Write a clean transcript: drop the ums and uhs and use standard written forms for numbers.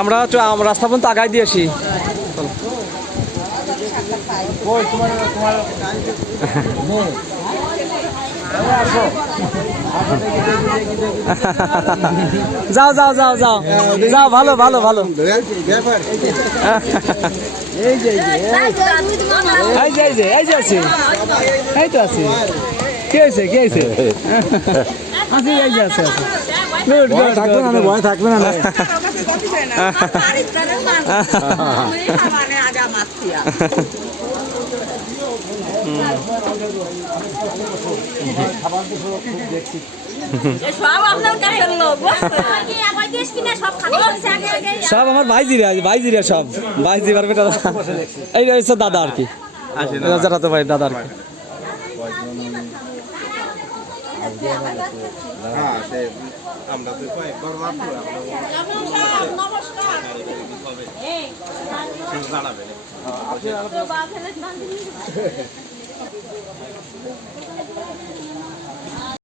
আমরা রাস্তা পর্যন্ত আগাই দিয়ে আসি। যাও যাও যাও যাও যাও, ভালো ভালো ভালো। এই যে আছে, এই তো আছে। কে আছে কে আছে? আছে এই যে আছে। থাকবে না, ভয় থাকবে না। সব আমার ভাইজিরা সব ভাইজি পারবে এই হচ্ছে দাদা আর কি, যারা তো ভাই দাদা আর কি। নমস্কার।